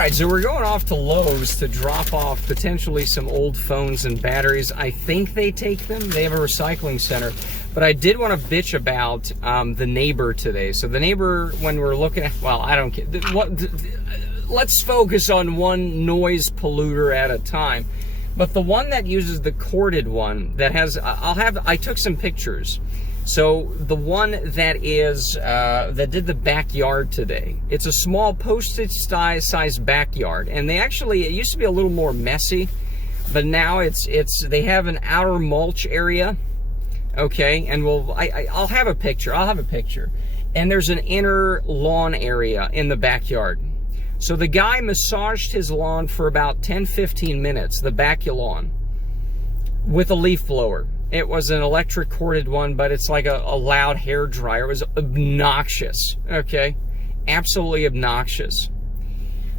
Alright, so we're going off to Lowe's to drop off potentially some old phones and batteries. I think they take them. They have a recycling center. But I did want to bitch about the neighbor today. So the neighbor, when we're looking at, well, I don't care. Let's focus on one noise polluter at a time. But the one that uses the corded one that has, I took some pictures. So the one that is, that did the backyard today, it's a small postage size backyard. And they actually, it used to be a little more messy, but now they have an outer mulch area. Okay. And I'll have a picture. And there's an inner lawn area in the backyard. So the guy massaged his lawn for about 10-15 minutes, the back lawn, with a leaf blower. It was an electric corded one, but it's like a loud hair dryer. It was obnoxious, okay? Absolutely obnoxious.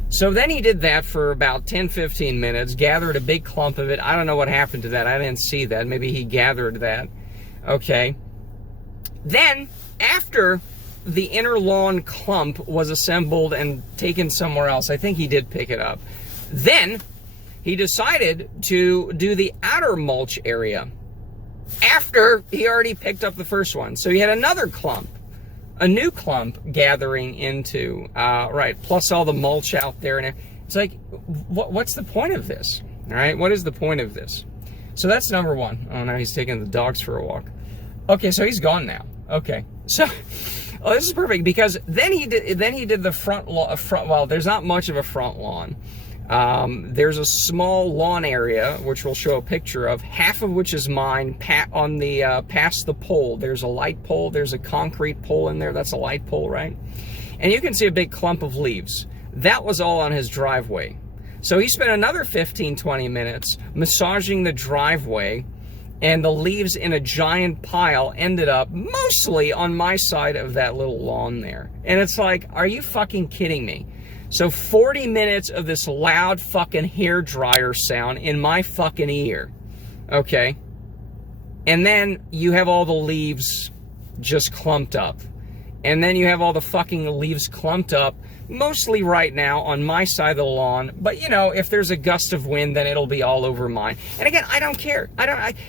So then he did that for about 10-15 minutes, gathered a big clump of it. I don't know what happened to that. I didn't see that. Maybe he gathered that, okay? Then, after the inner lawn clump was assembled and taken somewhere else, I think he did pick it up, then he decided to do the outer mulch area after he already picked up the first one. So he had another clump, a new clump gathering into, right, plus all the mulch out there. And it's like, what's the point of this? All right, what is the point of this? So that's number one. Oh, now he's taking the dogs for a walk. Okay, so he's gone now. Okay, so oh, this is perfect, because then he did the front lawn. Well, there's not much of a front lawn. There's a small lawn area, which we'll show a picture of, half of which is mine, on the past the pole. There's a light pole, there's a concrete pole in there, that's a light pole, right? And you can see a big clump of leaves. That was all on his driveway. So he spent another 15-20 minutes massaging the driveway, and the leaves in a giant pile ended up mostly on my side of that little lawn there. And it's like, are you fucking kidding me? So 40 minutes of this loud fucking hair dryer sound in my fucking ear, okay? And then you have all the leaves just clumped up. And then you have all the fucking leaves clumped up, mostly right now on my side of the lawn. But, you know, if there's a gust of wind, then it'll be all over mine. And again, I don't care.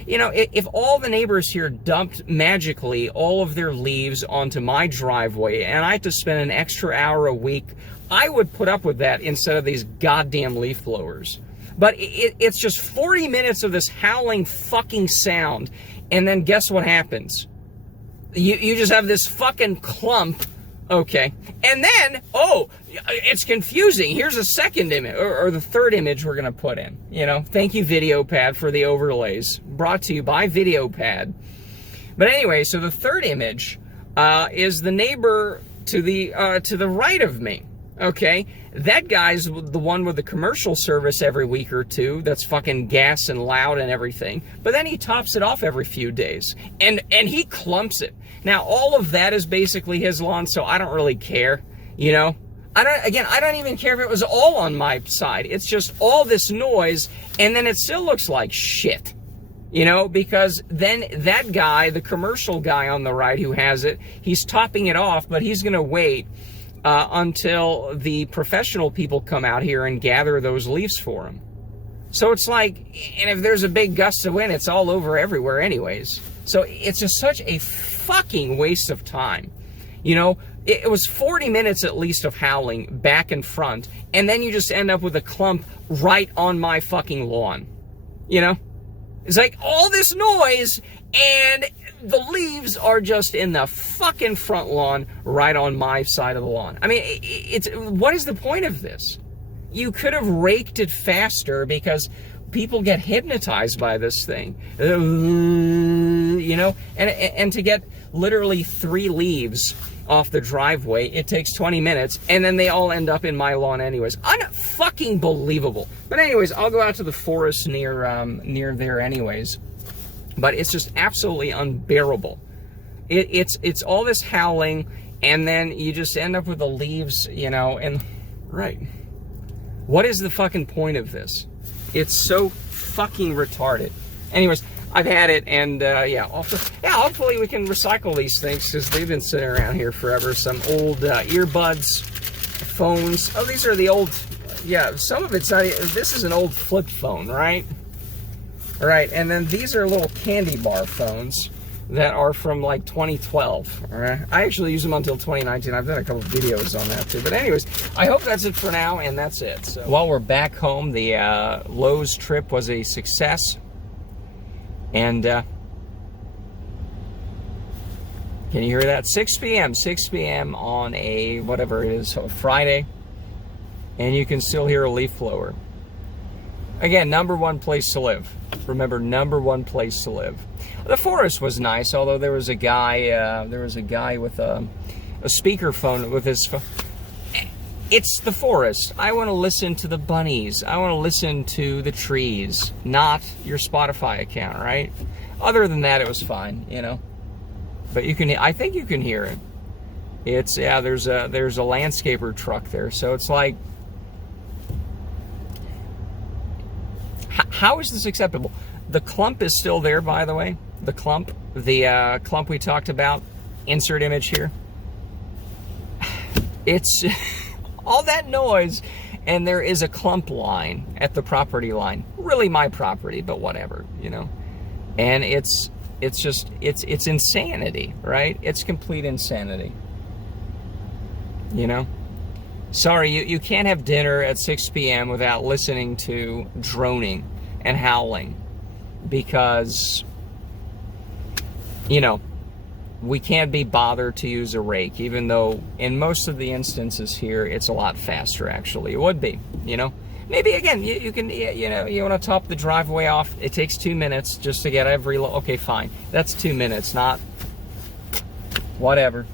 You know, if all the neighbors here dumped magically all of their leaves onto my driveway and I had to spend an extra hour a week, I would put up with that instead of these goddamn leaf blowers. But it's just 40 minutes of this howling fucking sound, and then guess what happens? You just have this fucking clump, okay? And then, oh, it's confusing. Here's a second image, or the third image we're going to put in. You know, thank you, VideoPad, for the overlays. Brought to you by VideoPad. But anyway, so the third image is the neighbor to the right of me. Okay, that guy's the one with the commercial service every week or two that's fucking gas and loud and everything. But then he tops it off every few days. And he clumps it. Now, all of that is basically his lawn, so I don't really care, you know? I don't even care if it was all on my side. It's just all this noise, and then it still looks like shit. You know, because then that guy, the commercial guy on the right who has it, he's topping it off, but he's going to wait until the professional people come out here and gather those leaves for him. So it's like, and if there's a big gust of wind, it's all over everywhere anyways. So it's just such a fucking waste of time. You know, it was 40 minutes at least of howling back and front, and then you just end up with a clump right on my fucking lawn. You know? It's like all this noise, and the leaves are just in the fucking front lawn right on my side of the lawn. I mean, what is the point of this? You could have raked it faster, because people get hypnotized by this thing. You know, and to get literally 3 leaves off the driveway, it takes 20 minutes, and then they all end up in my lawn anyways. Unfucking believable. But anyways, I'll go out to the forest near there anyways. But it's just absolutely unbearable. It's all this howling, and then you just end up with the leaves, you know, and right. What is the fucking point of this? It's so fucking retarded. Anyways, I've had it, and yeah, hopefully we can recycle these things, because they've been sitting around here forever. Some old earbuds, phones. Oh, these are the old Yeah, some of it's not. This is an old flip phone, right? All right, and then these are little candy bar phones that are from like 2012. All right, I actually use them until 2019. I've done a couple of videos on that too. But anyways, I hope that's it for now, and that's it. So while we're back home, the Lowe's trip was a success, and can you hear that? 6 p.m. on a whatever it is, a Friday, and you can still hear a leaf blower. Again, #1 place to live. Remember, #1 place to live. The forest was nice, although there was a guy. With a speakerphone with his phone. It's the forest. I want to listen to the bunnies. I want to listen to the trees, not your Spotify account, right? Other than that, it was fine, you know. But you can. I think you can hear it. It's There's a landscaper truck there, so it's like. How is this acceptable? The clump is still there, by the way. The clump we talked about. Insert image here. It's all that noise, and there is a clump line at the property line. Really my property, but whatever, you know. And it's insanity, right? It's complete insanity. You know? Sorry, you can't have dinner at 6 p.m. without listening to droning and howling, because, you know, we can't be bothered to use a rake, even though in most of the instances here, it's a lot faster, actually. It would be, you know. Maybe, again, you can, you know, you want to top the driveway off. It takes 2 minutes just to get every, okay, fine. That's 2 minutes, not whatever.